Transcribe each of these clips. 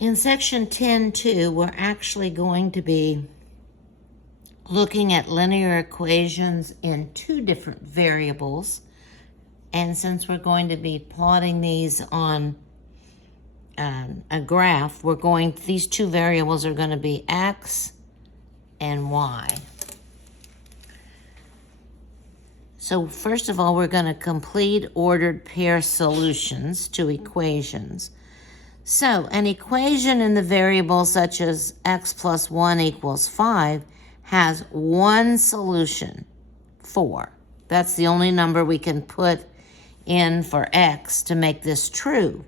In section 10.2, we're actually going to be looking at linear equations in two different variables. And since we're going to be plotting these on a graph, these two variables are going to be x and y. So first of all, we're going to complete ordered pair solutions to equations. So an equation in the variable such as x plus 1 equals 5 has one solution, 4. That's the only number we can put in for x to make this true.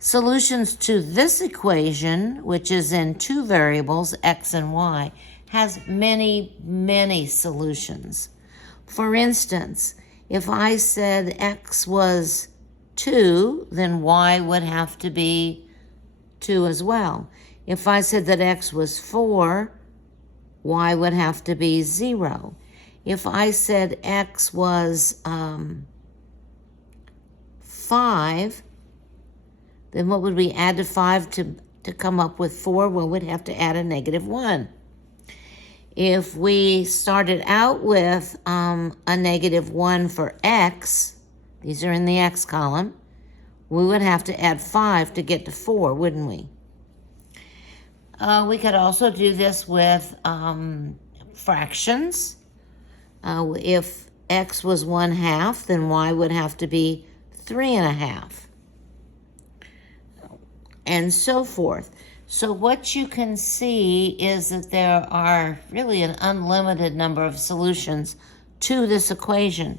Solutions to this equation, which is in two variables, x and y, has many, many solutions. For instance, if I said x was 2, then y would have to be 2 as well. If I said that x was 4, y would have to be 0. If I said x was 5, then what would we add to 5 to come up with 4? Well, we'd have to add a negative 1. If we started out with a negative 1 for x, these are in the x column, we would have to add 5 to get to 4, wouldn't we? We could also do this with fractions. If x was 1/2, then y would have to be 3.5. And so forth. So what you can see is that there are really an unlimited number of solutions to this equation.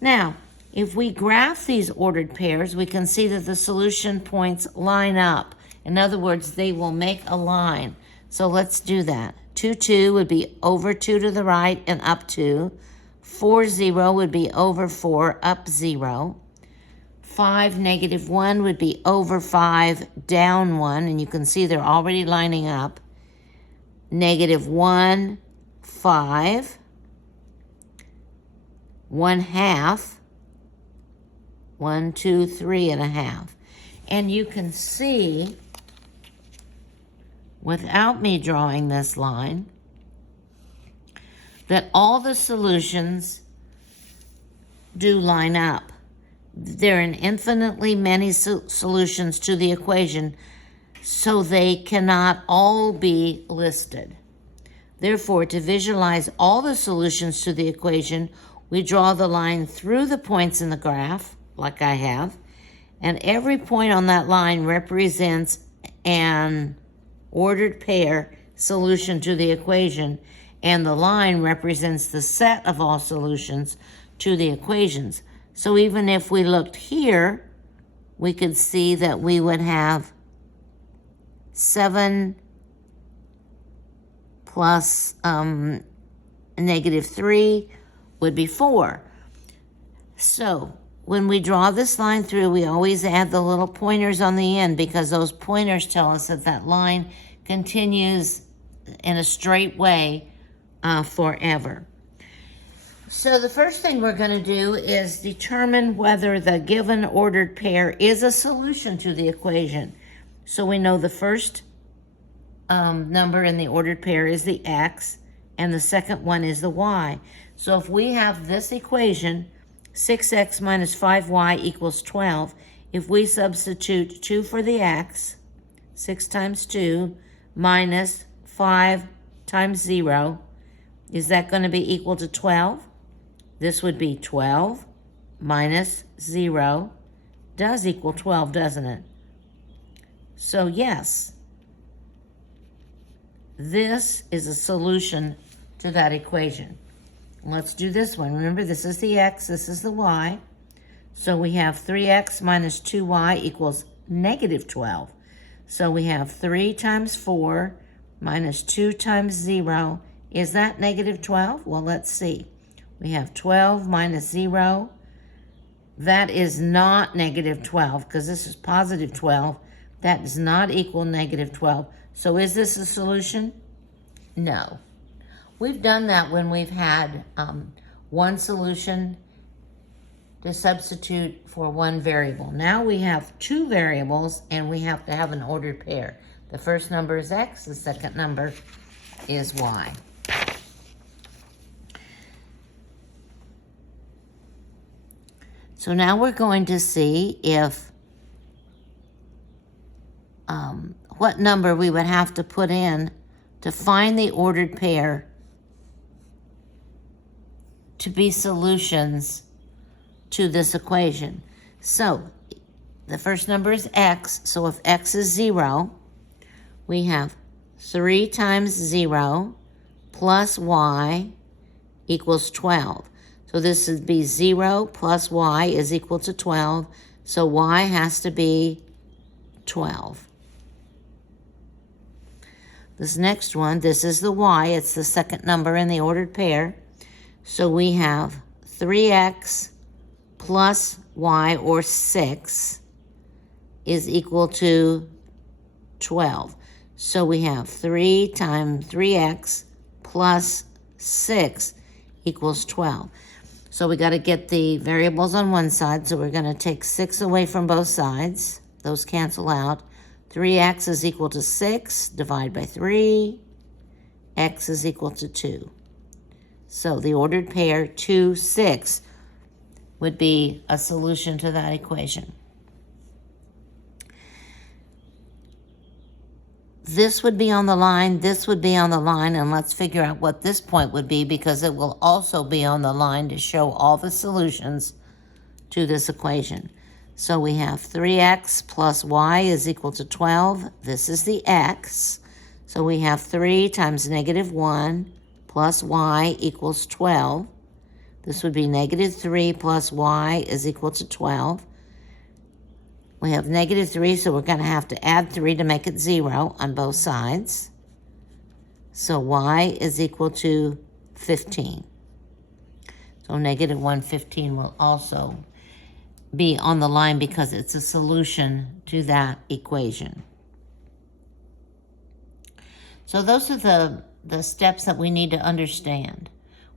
Now, if we graph these ordered pairs, we can see that the solution points line up. In other words, they will make a line. So let's do that. 2, 2 would be over 2 to the right and up 2. 4, 0 would be over 4, up 0. 5, negative 1 would be over 5, down 1, and you can see they're already lining up. Negative 1, 5, 1/2, 1, 2, 3.5. And you can see, without me drawing this line, that all the solutions do line up. There are infinitely many solutions to the equation, so they cannot all be listed. Therefore, to visualize all the solutions to the equation, we draw the line through the points in the graph, like I have, and every point on that line represents an ordered pair solution to the equation, and the line represents the set of all solutions to the equations. So even if we looked here, we could see that we would have 7 plus negative 3 would be 4. So when we draw this line through, we always add the little pointers on the end because those pointers tell us that that line continues in a straight way forever. So the first thing we're going to do is determine whether the given ordered pair is a solution to the equation. So we know the first number in the ordered pair is the x, and the second one is the y. So if we have this equation, 6x minus 5y equals 12, if we substitute 2 for the x, 6 times 2 minus 5 times 0, is that going to be equal to 12? This would be 12 minus 0 does equal 12, doesn't it? So yes, this is a solution to that equation. Let's do this one. Remember, this is the x, this is the y. So we have 3x minus 2y equals negative 12. So we have 3 times 4 minus 2 times 0. Is that negative 12? Well, let's see. We have 12 minus 0. That is not negative 12 because this is positive 12. That does not equal negative 12. So is this a solution? No. We've done that when we've had one solution to substitute for one variable. Now we have two variables and we have to have an ordered pair. The first number is x, the second number is y. So now we're going to see if what number we would have to put in to find the ordered pair to be solutions to this equation. So the first number is x, so if x is 0, we have 3 times 0 plus y equals 12. So this would be 0 plus y is equal to 12, so y has to be 12. This next one, this is the y, it's the second number in the ordered pair. So we have 3x plus y, or 6, is equal to 12. So we have 3 times 3x plus 6 equals 12. So we got to get the variables on one side, so we're going to take 6 away from both sides. Those cancel out. 3x is equal to 6, divide by 3, x is equal to 2. So the ordered pair 2, 6 would be a solution to that equation. This would be on the line, this would be on the line, and let's figure out what this point would be because it will also be on the line to show all the solutions to this equation. So we have 3x plus y is equal to 12. This is the x. So we have 3 times negative 1 plus y equals 12. This would be negative 3 plus y is equal to 12. We have negative 3, so we're going to have to add 3 to make it 0 on both sides. So y is equal to 15. So negative 115 will also be on the line because it's a solution to that equation. So those are the steps that we need to understand.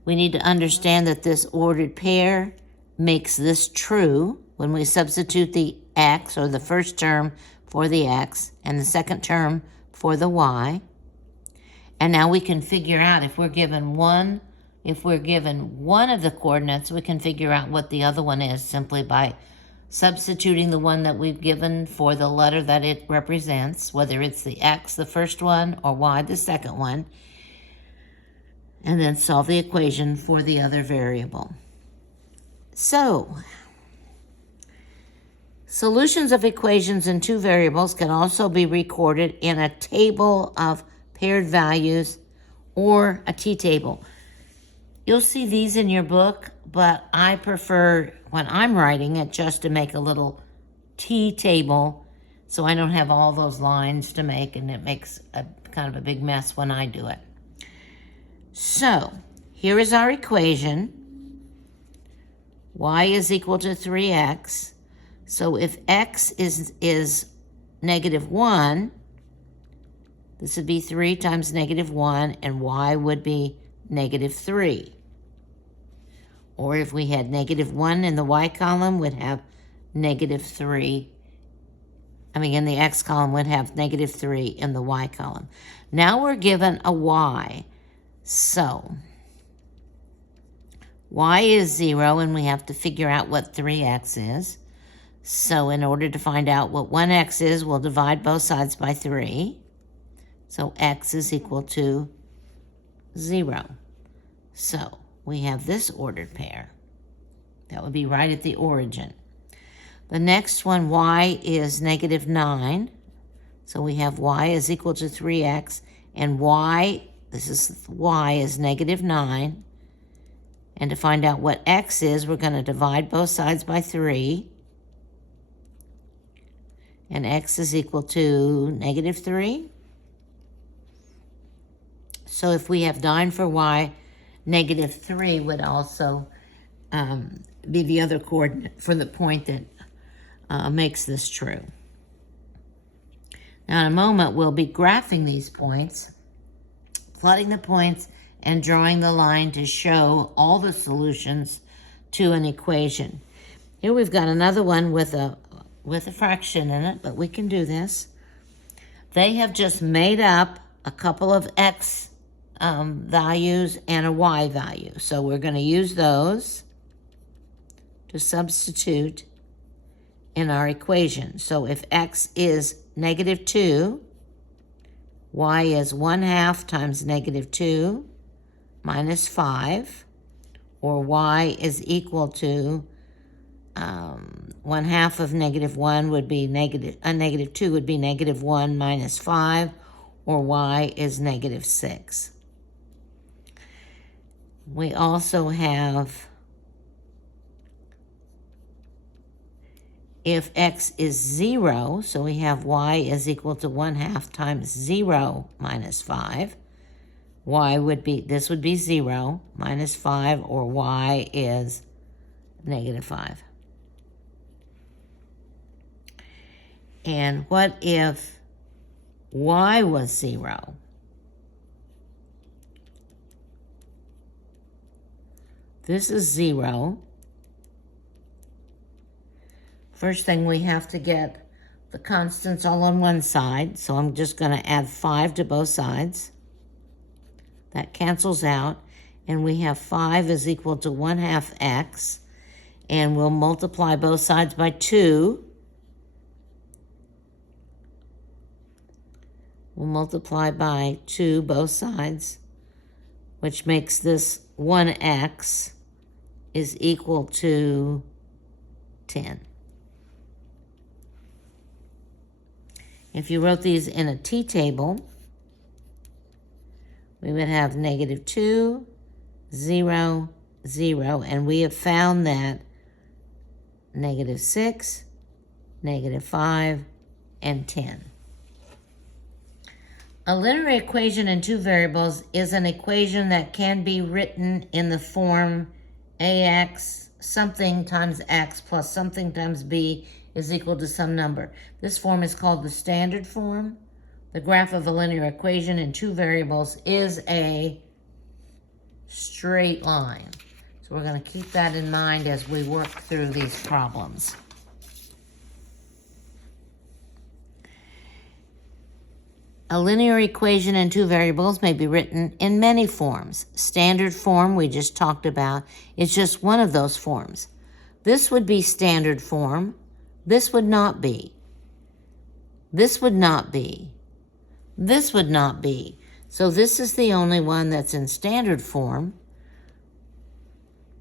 We need to understand that this ordered pair makes this true when we substitute the x, or the first term for the x, and the second term for the y. And now we can figure out if we're given one of the coordinates, we can figure out what the other one is simply by substituting the one that we've given for the letter that it represents, whether it's the x, the first one, or y, the second one, and then solve the equation for the other variable. So, solutions of equations in two variables can also be recorded in a table of paired values or a t-table. You'll see these in your book, but I prefer, when I'm writing it, just to make a little t-table so I don't have all those lines to make, and it makes a kind of a big mess when I do it. So, here is our equation. Y is equal to 3x. So if x is negative 1, this would be 3 times negative 1, and y would be negative 3. Or if we had negative 1 in the y column, we'd have negative 3. In the x column, would have negative 3 in the y column. Now we're given a y. So, y is 0, and we have to figure out what 3x is. So in order to find out what 1x is, we'll divide both sides by 3. So x is equal to 0. So we have this ordered pair. That would be right at the origin. The next one, y is negative 9. So we have y is equal to 3x, and y is negative 9. And to find out what x is, we're going to divide both sides by 3. And x is equal to negative 3. So if we have 9 for y, negative 3 would also be the other coordinate for the point that makes this true. Now in a moment, we'll be graphing these points, plotting the points, and drawing the line to show all the solutions to an equation. Here we've got another one with a fraction in it, but we can do this. They have just made up a couple of x values and a y value. So we're going to use those to substitute in our equation. So if x is -2, y is 1/2 times -2 minus 5, or y is equal to 1/2 of -1 would be -2 would be -1 minus 5, or y is -6. We also have, if x is 0, so we have y is equal to 1/2 times 0 minus 5. This would be 0 minus 5, or y is -5. And what if y was 0? This is 0. First thing, we have to get the constants all on one side, so I'm just going to add 5 to both sides. That cancels out, and we have 5 is equal to 1/2 x, and we'll multiply both sides by 2. We'll multiply by 2 both sides, which makes this 1x is equal to 10. If you wrote these in a t-table, we would have -2, 0, 0, and we have found that -6, -5, and 10. A linear equation in two variables is an equation that can be written in the form ax something times x plus something times b is equal to some number. This form is called the standard form. The graph of a linear equation in two variables is a straight line. So we're going to keep that in mind as we work through these problems. A linear equation in two variables may be written in many forms. Standard form, we just talked about, is just one of those forms. This would be standard form. This would not be. This would not be. This would not be. So this is the only one that's in standard form.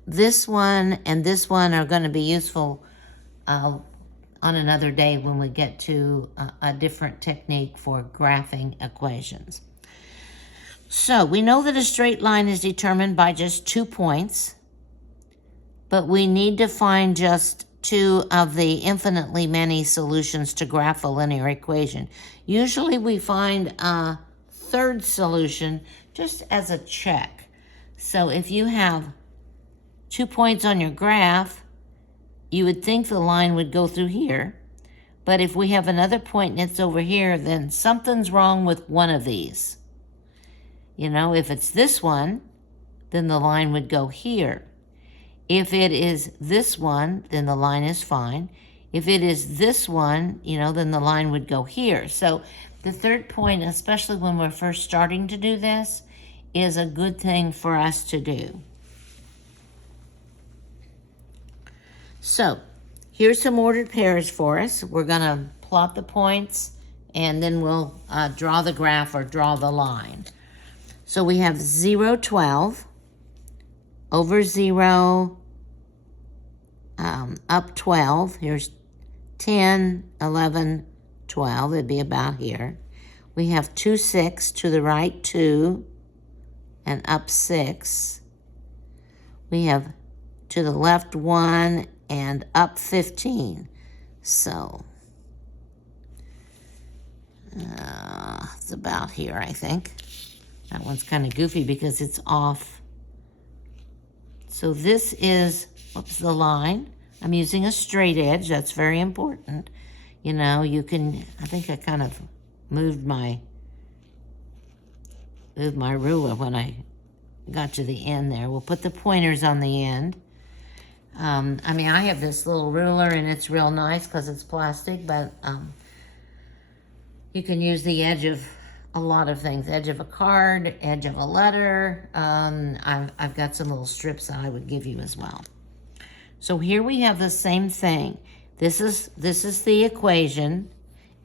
This one and this one are going to be useful on another day when we get to a different technique for graphing equations. So we know that a straight line is determined by just 2 points, but we need to find just 2 of the infinitely many solutions to graph a linear equation. Usually we find a third solution just as a check. So if you have 2 points on your graph, you would think the line would go through here, but if we have another point and it's over here, then something's wrong with one of these. You know, if it's this one, then the line would go here. If it is this one, then the line is fine. If it is this one, you know, then the line would go here. So the third point, especially when we're first starting to do this, is a good thing for us to do. So here's some ordered pairs for us. We're going to plot the points, and then we'll draw the graph or draw the line. So we have 0, 12, over 0, up 12. Here's 10, 11, 12. It'd be about here. We have 2, 6, to the right 2, and up 6. We have to the left 1, and up 15. So it's about here, I think. That one's kind of goofy because it's off. So this is, whoops, the line. I'm using a straight edge. That's very important. You know, you can, I think I kind of moved my ruler when I got to the end there. We'll put the pointers on the end. I mean, I have this little ruler and it's real nice because it's plastic, but you can use the edge of a lot of things. Edge of a card, edge of a letter. I've got some little strips that I would give you as well. So here we have the same thing. This is the equation,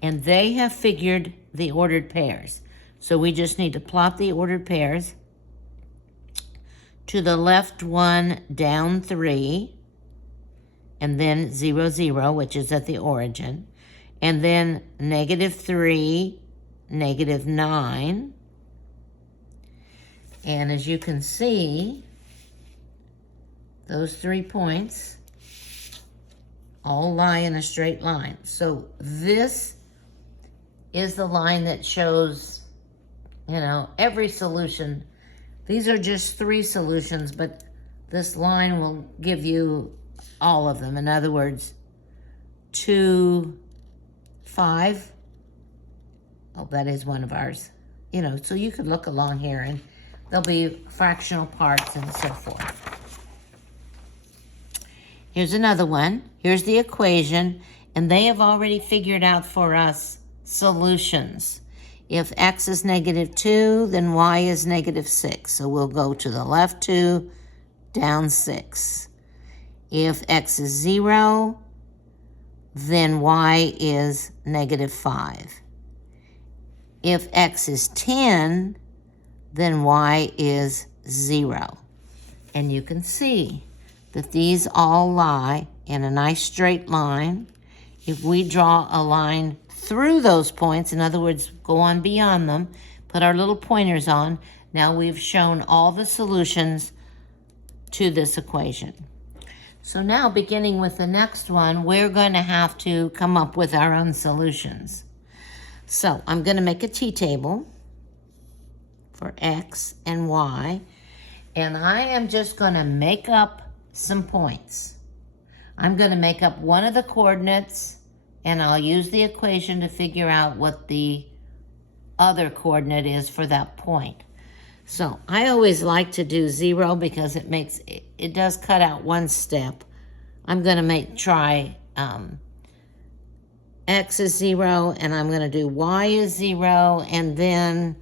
and they have figured the ordered pairs. So we just need to plot the ordered pairs. To the left one, down 3, and then 0, 0, which is at the origin. And then -3, -9. And as you can see, those 3 points all lie in a straight line. So this is the line that shows, every solution. These are just 3 solutions, but this line will give you all of them. In other words, 2, 5. Oh, that is one of ours. So you could look along here and there'll be fractional parts and so forth. Here's another one. Here's the equation, and they have already figured out for us solutions. If x is -2, then y is -6. So we'll go to the left 2, down 6. If x is 0, then y is -5. If x is 10, then y is 0. And you can see that these all lie in a nice straight line. If we draw a line through those points, in other words, go on beyond them, put our little pointers on, now we've shown all the solutions to this equation. So now, beginning with the next one, we're going to have to come up with our own solutions. So I'm going to make a t-table for x and y, and I am just going to make up some points. I'm going to make up one of the coordinates, and I'll use the equation to figure out what the other coordinate is for that point. So I always like to do 0 because it does cut out one step. I'm going to try x is 0, and I'm going to do y is 0, and then,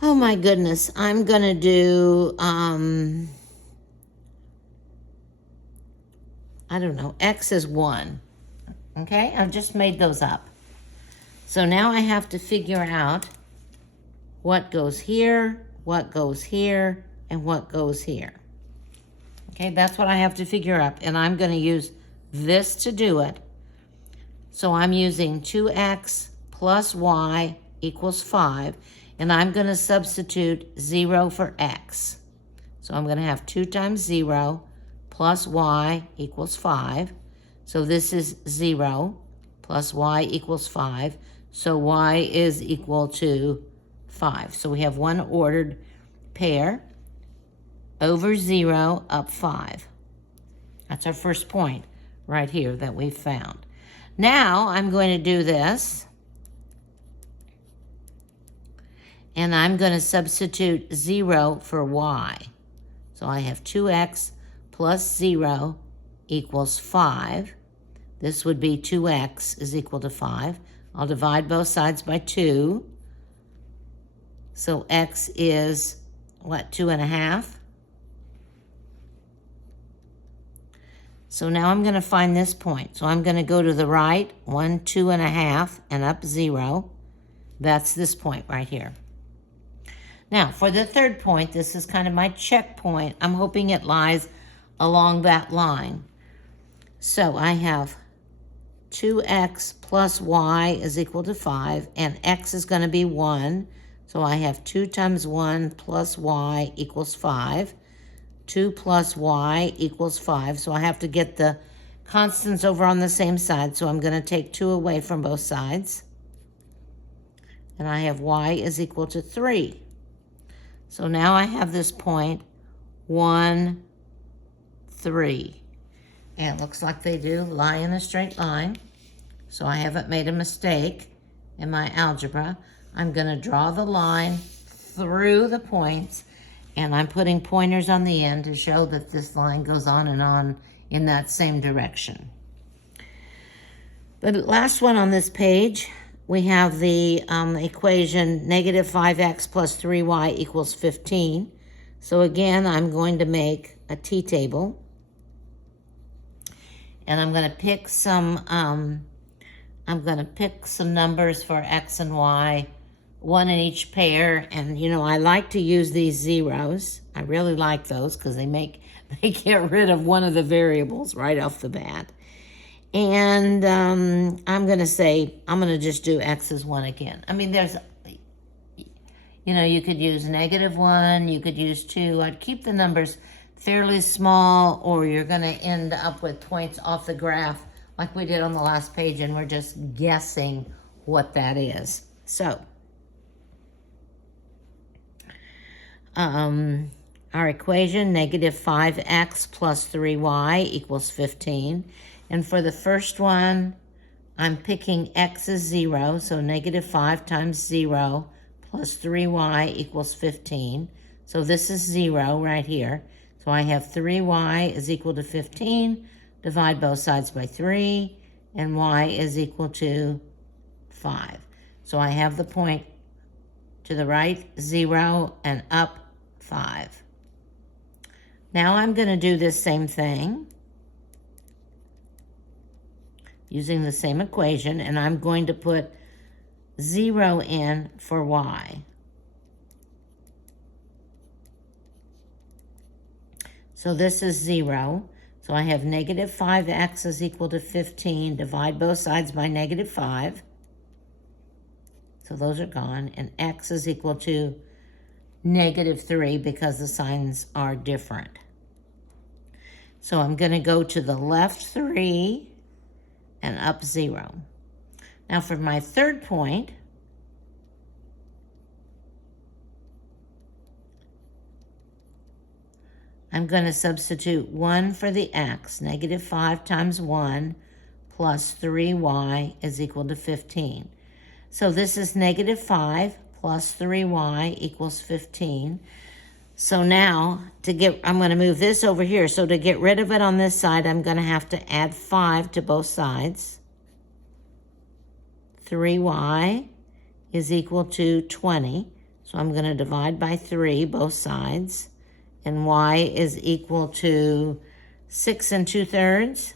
oh my goodness, I'm going to do, I don't know, x is 1. Okay, I've just made those up. So now I have to figure out what goes here, what goes here, and what goes here. Okay, that's what I have to figure out, and I'm going to use this to do it. So I'm using 2x plus y equals 5, and I'm going to substitute 0 for x. So I'm going to have 2 times 0 plus y equals 5. So this is 0 plus y equals 5. So y is equal to 5. So we have one ordered pair over 0 up 5. That's our first point right here that we found. Now I'm going to do this, and I'm going to substitute 0 for y. So I have 2x plus 0 equals 5. This would be 2x is equal to 5. I'll divide both sides by 2. So x is, what, 2.5? So now I'm going to find this point. So I'm going to go to the right, 1, 2.5, and up 0. That's this point right here. Now, for the third point, this is kind of my checkpoint. I'm hoping it lies along that line. So I have 2x plus y is equal to 5, and x is going to be 1. So I have 2 times 1 plus y equals 5. 2 plus y equals 5. So I have to get the constants over on the same side. So I'm going to take 2 away from both sides. And I have y is equal to 3. So now I have this point, 1, 3. And it looks like they do lie in a straight line. So I haven't made a mistake in my algebra. I'm going to draw the line through the points, And I'm putting pointers on the end to show that this line goes on and on in that same direction. The last one on this page, we have the equation negative 5x plus 3y equals 15. So again, I'm going to make a t-table. And I'm going to pick some numbers for x and y, one in each pair. And you know, I like to use these zeros. I really like those because they get rid of one of the variables right off the bat. And I'm going to just do x is 1 again. I mean, you know, you could use -1, you could use 2. I'd keep the numbers fairly small, or you're going to end up with points off the graph like we did on the last page, and we're just guessing what that is. So, our equation, negative 5x plus 3y equals 15. And for the first one, I'm picking x as 0, so negative 5 times 0 plus 3y equals 15. So this is 0 right here. So I have 3y is equal to 15, divide both sides by 3, and y is equal to 5. So I have the point to the right, 0, and up, 5. Now I'm going to do this same thing using the same equation, and I'm going to put 0 in for y. So this is 0. So I have negative 5x is equal to 15. Divide both sides by negative 5. So those are gone. And x is equal to negative 3 because the signs are different. So I'm going to go to the left 3 and up 0. Now for my third point, I'm going to substitute 1 for the x. Negative 5 times 1 plus 3y is equal to 15. So this is negative 5 plus 3y equals 15. So now, I'm going to move this over here. So to get rid of it on this side, I'm going to have to add 5 to both sides. 3y is equal to 20. So I'm going to divide by 3 both sides. And y is equal to 6 2/3.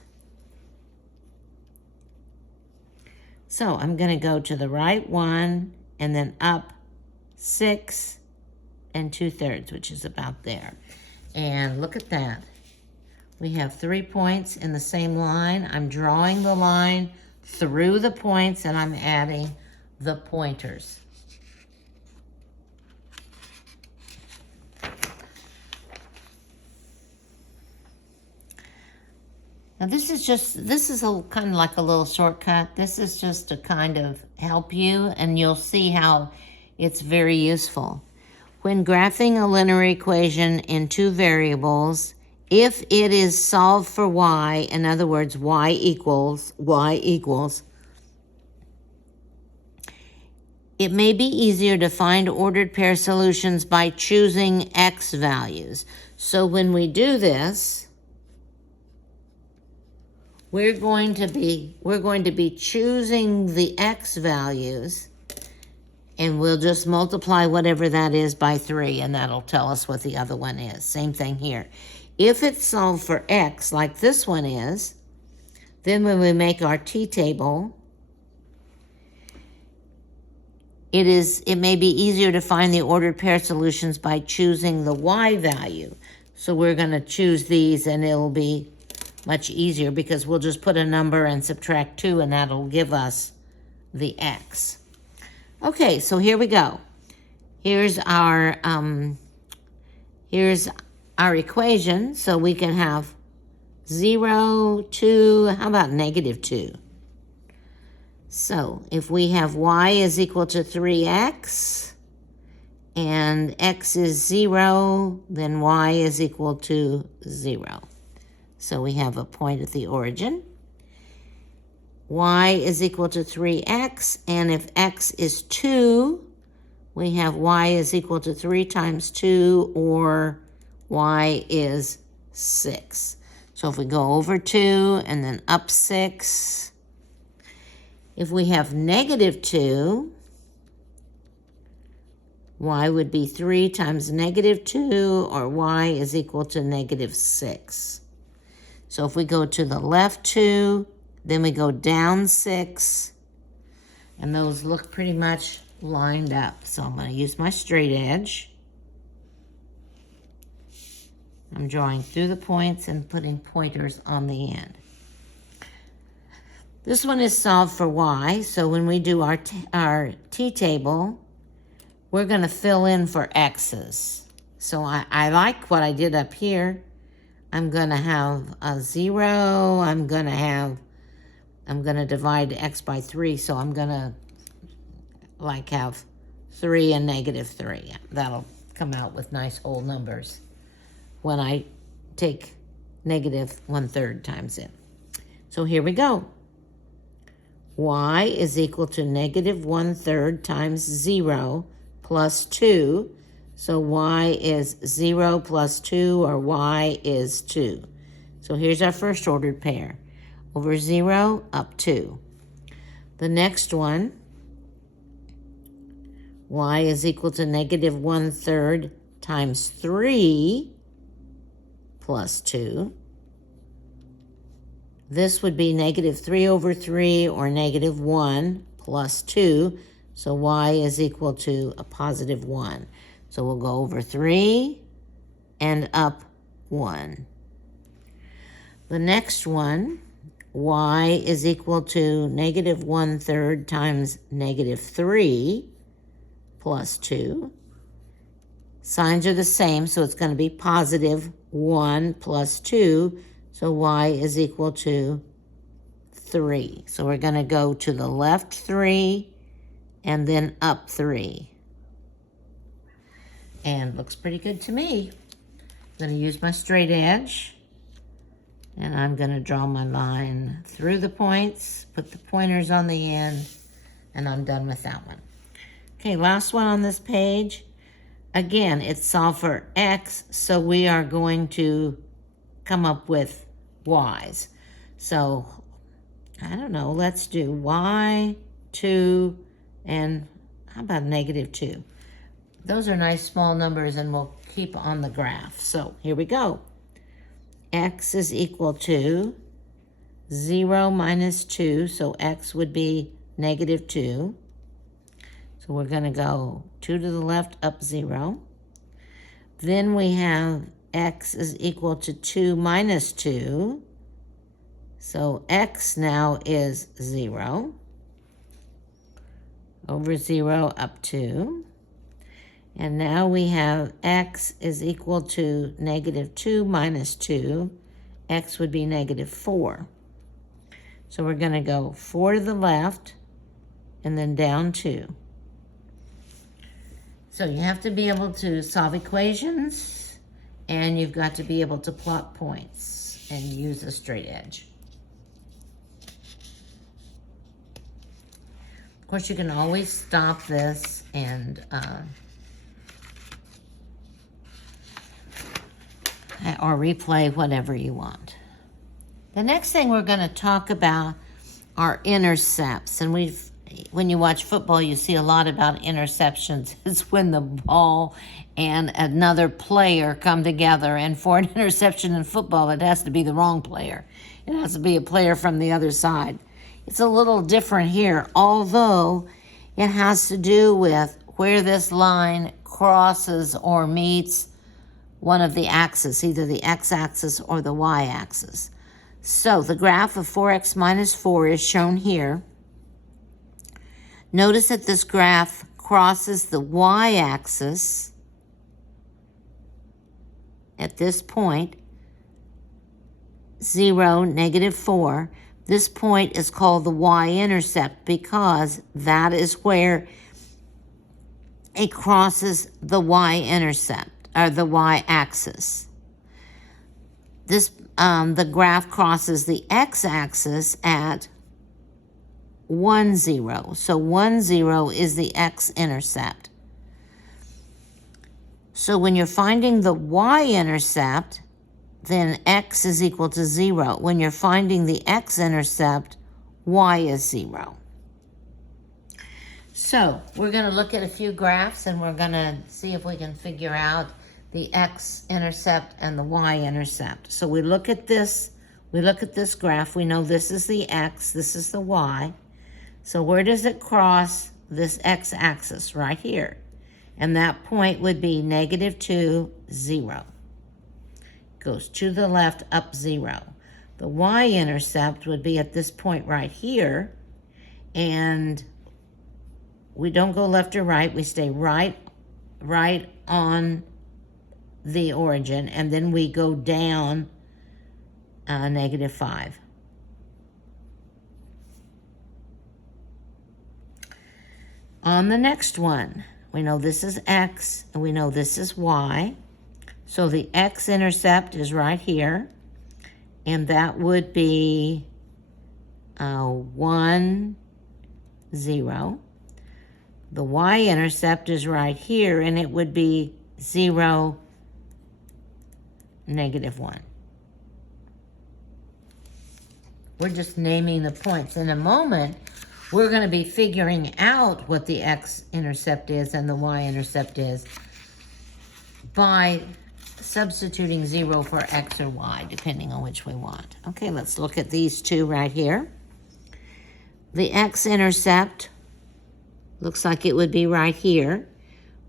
So I'm going to go to the right 1 and then up 6 2/3, which is about there. And look at that. We have 3 points in the same line. I'm drawing the line through the points, and I'm adding the pointers. Now this is a kind of like a little shortcut. This is just to kind of help you, and you'll see how it's very useful. When graphing a linear equation in 2 variables, if it is solved for y, in other words, y equals, it may be easier to find ordered pair solutions by choosing x values. So when we do this, we're going to be choosing the x values, and we'll just multiply whatever that is by 3, and that'll tell us what the other one is. Same thing here. If it's solved for x, like this one is, then when we make our t-table, it may be easier to find the ordered pair solutions by choosing the y value. So we're going to choose these, and it'll be much easier because we'll just put a number and subtract 2, and that'll give us the x. Okay, so here we go. Here's our equation. So we can have 0, 2, how about -2? So if we have y is equal to 3x and x is 0, then y is equal to 0. So we have a point at the origin. Y is equal to 3x, and if x is 2, we have y is equal to 3 times 2, or y is 6. So if we go over 2 and then up 6, if we have negative 2, y would be 3 times negative 2, or y is equal to negative 6. So if we go to the left 2, then we go down 6, and those look pretty much lined up. So I'm going to use my straight edge. I'm drawing through the points and putting pointers on the end. This one is solved for y, so when we do our t-table, we're going to fill in for x's. So I like what I did up here. I'm going to have a 0. I'm going to divide x by 3, so I'm going to have 3 and negative 3. That'll come out with nice whole numbers when I take negative 1/3 times in. So here we go. Y is equal to negative 1/3 times 0 plus 2. So y is 0 plus 2, or y is 2. So here's our first ordered pair. Over 0, up 2. The next one, y is equal to negative 1/3 times 3 plus 2. This would be negative 3 over 3, or negative 1 plus 2. So y is equal to a positive 1. So we'll go over 3 and up 1. The next one, y is equal to negative 1/3 times negative 3 plus 2. Signs are the same, so it's going to be positive 1 plus 2. So y is equal to 3. So we're going to go to the left 3 and then up 3. And looks pretty good to me. I'm going to use my straight edge. And I'm going to draw my line through the points, put the pointers on the end, and I'm done with that one. Okay, last one on this page. Again, it's solved for x, so we are going to come up with y's. So, I don't know, let's do y, 2, and how about negative 2? Those are nice small numbers, and we'll keep on the graph. So, here we go. X is equal to 0 minus 2, so x would be negative 2. So we're going to go 2 to the left, up 0. Then we have x is equal to 2 minus 2. So x now is 0. Over 0, up 2. And now we have x is equal to negative 2 minus 2. X would be negative 4. So we're going to go 4 to the left and then down 2. So you have to be able to solve equations, and you've got to be able to plot points and use a straight edge. Of course, you can always stop this and or replay whatever you want. The next thing we're going to talk about are intercepts. And when you watch football, you see a lot about interceptions. It's when the ball and another player come together. And for an interception in football, it has to be the wrong player. It has to be a player from the other side. It's a little different here, although it has to do with where this line crosses or meets one of the axes, either the x-axis or the y-axis. So the graph of 4x minus 4 is shown here. Notice that this graph crosses the y-axis at this point, 0, negative 4. This point is called the y-intercept because that is where it crosses the y-intercept, or the y-axis. The graph crosses the x-axis at 1, 0. So 1, 0 is the x-intercept. So when you're finding the y-intercept, then x is equal to 0. When you're finding the x-intercept, y is 0. So we're going to look at a few graphs and we're going to see if we can figure out the x-intercept and the y-intercept. So we look at this graph. We know this is the x, this is the y. So where does it cross this x-axis? Right here. And that point would be -2, 0. Goes to the left, up 0. The y-intercept would be at this point right here, and we don't go left or right, we stay right on the origin, and then we go down -5. On the next one, we know this is x, and we know this is y. So the x-intercept is right here, and that would be 1, 0. The y-intercept is right here, and it would be 0, -1. We're just naming the points. In a moment, we're going to be figuring out what the x-intercept is and the y-intercept is by substituting 0 for x or y, depending on which we want. Okay, let's look at these two right here. The x-intercept looks like it would be right here,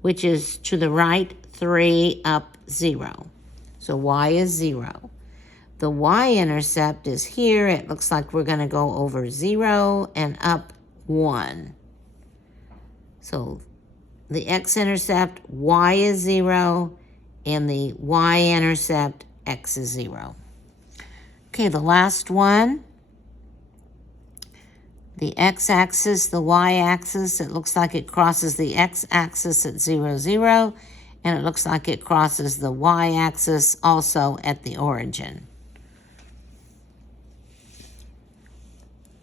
which is to the right 3, up 0. So y is 0. The y-intercept is here. It looks like we're going to go over 0 and up 1. So the x-intercept, y is 0, and the y-intercept, x is 0. Okay, the last one. The x-axis, the y-axis, it looks like it crosses the x-axis at 0, 0, and it looks like it crosses the y-axis also at the origin.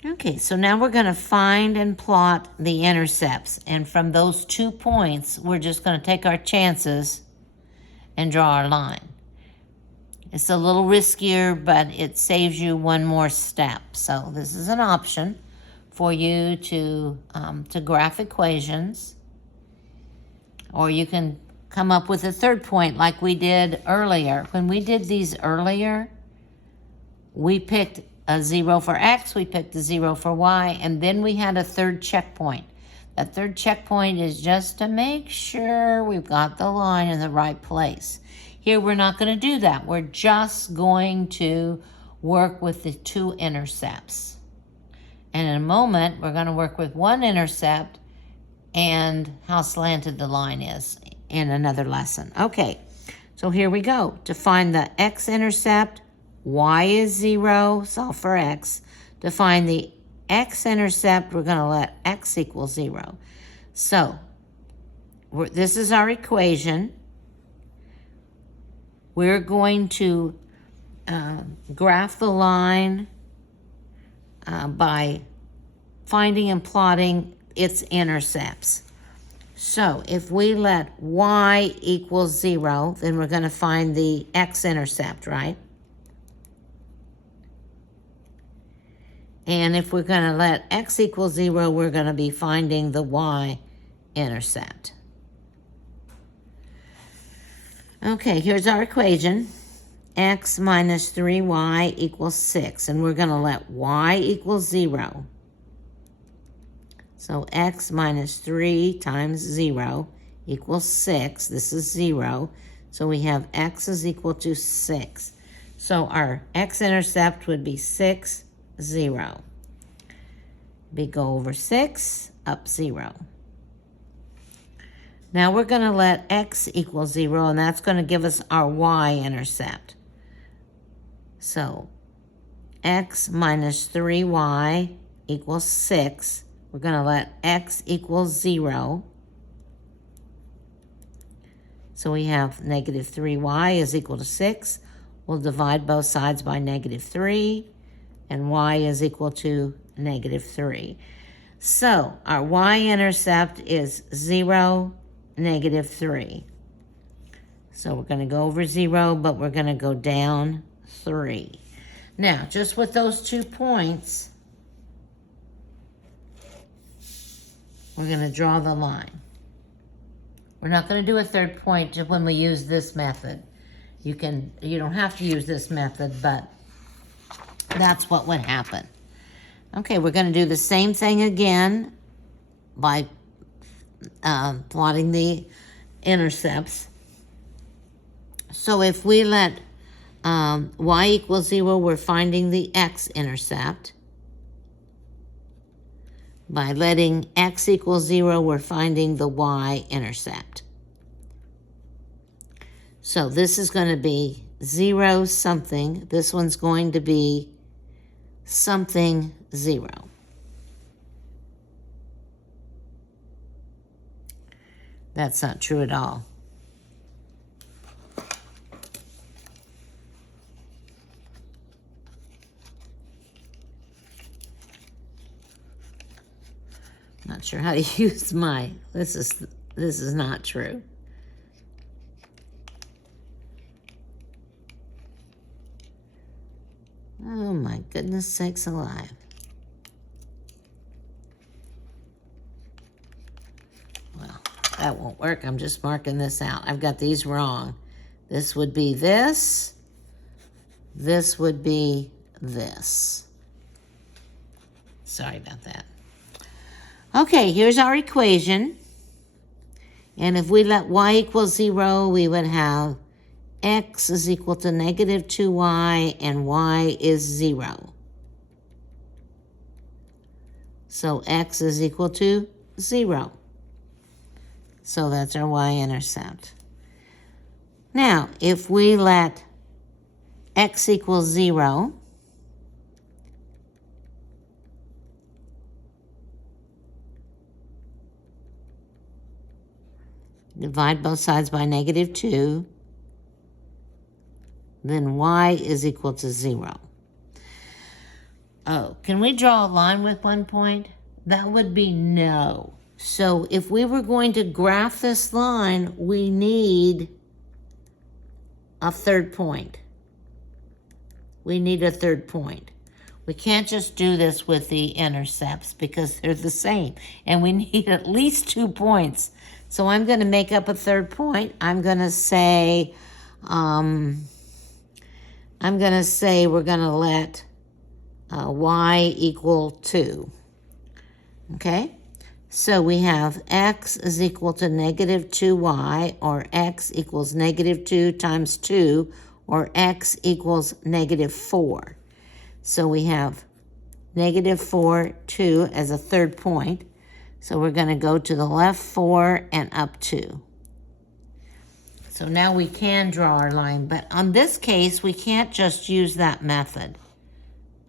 Okay, so now we're going to find and plot the intercepts. And from those 2 points, we're just going to take our chances and draw our line. It's a little riskier, but it saves you one more step. So this is an option for you to graph equations. Or you can come up with a third point like we did earlier. When we did these earlier, we picked a 0 for x, we picked a 0 for y, and then we had a third checkpoint. That third checkpoint is just to make sure we've got the line in the right place. Here we're not going to do that. We're just going to work with the 2 intercepts. And in a moment, we're going to work with one intercept and how slanted the line is in another lesson. Okay, so here we go. To find the x-intercept, y is 0, solve for x. To find the x-intercept, we're going to let x equal 0. So this is our equation. We're going to graph the line by finding and plotting its intercepts. So if we let y equal 0, then we're going to find the x-intercept, right? And if we're going to let x equal 0, we're going to be finding the y-intercept. Okay, here's our equation. X minus 3y equals 6. And we're going to let y equal 0. So x minus 3 times 0 equals 6. This is 0. So we have x is equal to 6. So our x-intercept would be 6, 0. We go over 6, up 0. Now we're going to let x equal 0, and that's going to give us our y-intercept. So x minus 3y equals 6. We're going to let x equal 0. So we have negative 3y is equal to 6. We'll divide both sides by negative 3, and y is equal to negative 3. So our y-intercept is 0, negative 3. So we're going to go over 0, but we're going to go down 3. Now, just with those 2 points, we're going to draw the line. We're not going to do a third point when we use this method. You don't have to use this method, but that's what would happen. Okay, we're going to do the same thing again by plotting the intercepts. So if we let y equals 0, we're finding the x-intercept. By letting x equal 0, we're finding the y-intercept. So this is going to be 0 something. This one's going to be something 0. That's not true at all. Not sure how to use my, this is not true. Oh my goodness sakes alive. Well, that won't work. I'm just marking this out. I've got these wrong. This would be this. This would be this. Sorry about that. Okay, here's our equation. And if we let y equal 0, we would have x is equal to negative 2y, and y is 0. So x is equal to 0. So that's our y-intercept. Now, if we let x equal 0, divide both sides by negative 2, then y is equal to 0. Oh, can we draw a line with 1 point? That would be no. So if we were going to graph this line, we need a third point. We need a third point. We can't just do this with the intercepts because they're the same. And we need at least 2 points. So I'm going to make up a third point. I'm going to say we're going to let y equal 2. Okay? So we have x is equal to negative 2y, or x equals negative 2 times 2, or x equals negative 4. So we have negative 4, 2 as a third point. So we're going to go to the left 4 and up 2. So now we can draw our line, but on this case, we can't just use that method.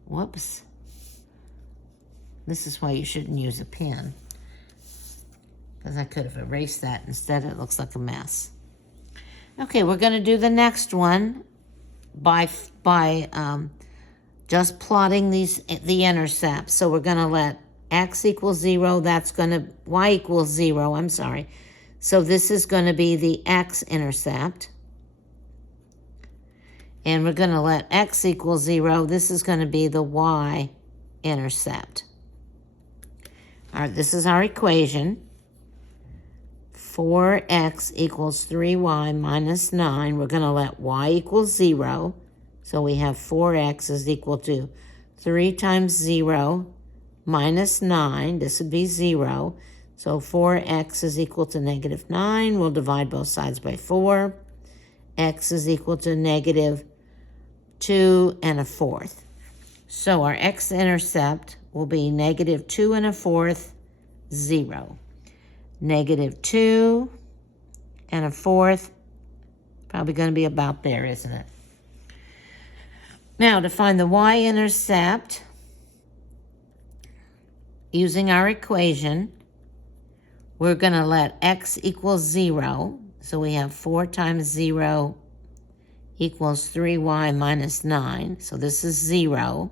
Whoops. This is why you shouldn't use a pen, because I could have erased that. Instead, it looks like a mess. Okay, we're going to do the next one by just plotting the intercepts. So we're going to let x equals 0, y equals 0, I'm sorry. So this is going to be the x-intercept. And we're going to let x equal 0, this is going to be the y-intercept. All right, this is our equation. 4x equals 3y minus 9. We're going to let y equal 0. So we have 4x is equal to 3 times 0 minus 9. This would be 0. So 4x is equal to negative 9. We'll divide both sides by 4. X is equal to negative 2 and a fourth. So our x-intercept will be negative 2 and a fourth, 0. Negative 2 and a fourth, probably going to be about there, isn't it? Now, to find the y-intercept, using our equation, we're going to let x equal 0. So we have 4 times 0 equals 3y minus 9. So this is 0.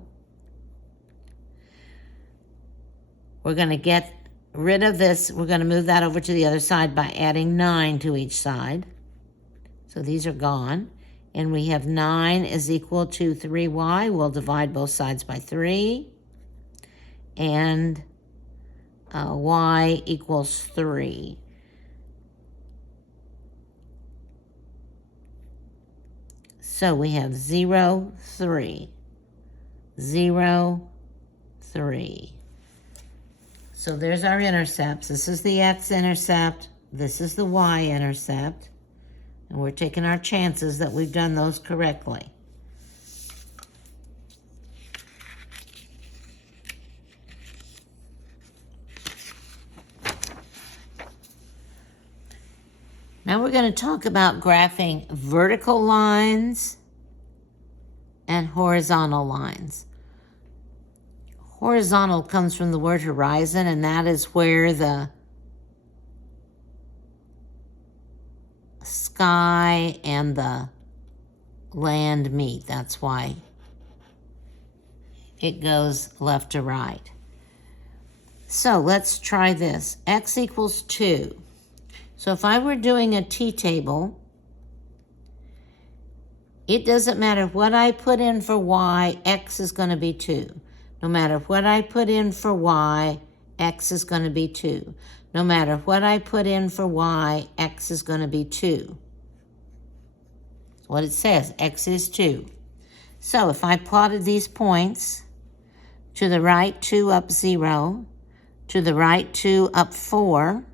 We're going to get rid of this. We're going to move that over to the other side by adding 9 to each side. So these are gone. And we have 9 is equal to 3y. We'll divide both sides by 3. And y equals 3. So we have 0, 3. 0, 3. So there's our intercepts. This is the x-intercept. This is the y-intercept. And we're taking our chances that we've done those correctly. Now we're going to talk about graphing vertical lines and horizontal lines. Horizontal comes from the word horizon, and that is where the sky and the land meet. That's why it goes left to right. So let's try this. X equals 2. So if I were doing a t-table, it doesn't matter what I put in for y, x is going to be 2. No matter what I put in for y, x is going to be 2. No matter what I put in for y, x is going to be 2. That's what it says, x is 2. So if I plotted these points, to the right 2 up 0, to the right 2 up 4,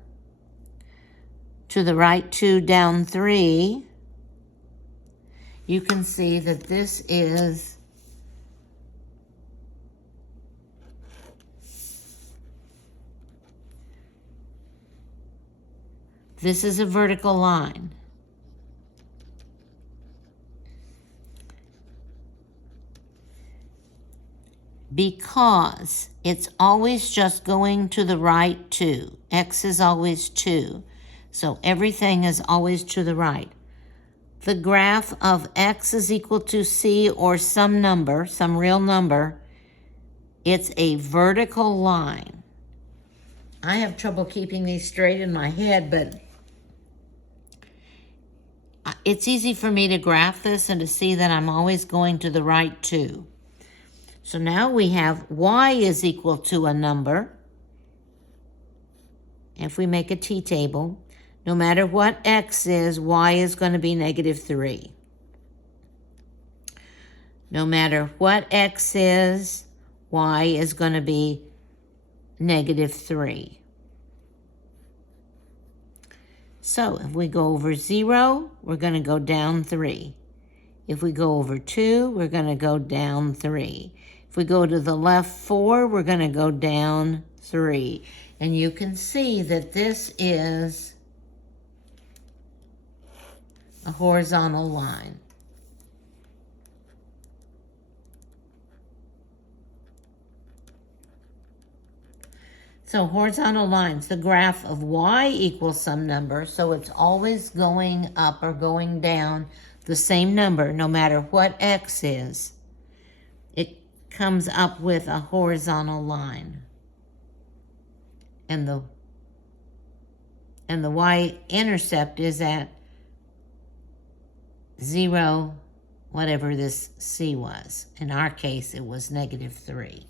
to the right 2 down 3, you can see that this is a vertical line. Because it's always just going to the right 2. X is always 2. So everything is always to the right. The graph of x is equal to c or some number, some real number, it's a vertical line. I have trouble keeping these straight in my head, but it's easy for me to graph this and to see that I'm always going to the right 2. So now we have y is equal to a number. If we make a t-table, no matter what x is, y is going to be negative 3. No matter what x is, y is going to be negative 3. So if we go over 0, we're going to go down 3. If we go over 2, we're going to go down 3. If we go to the left 4, we're going to go down 3. And you can see that this is a horizontal line. So horizontal lines, the graph of y equals some number, so it's always going up or going down the same number, no matter what x is. It comes up with a horizontal line. And the y-intercept is at 0, whatever this c was. In our case, it was negative 3.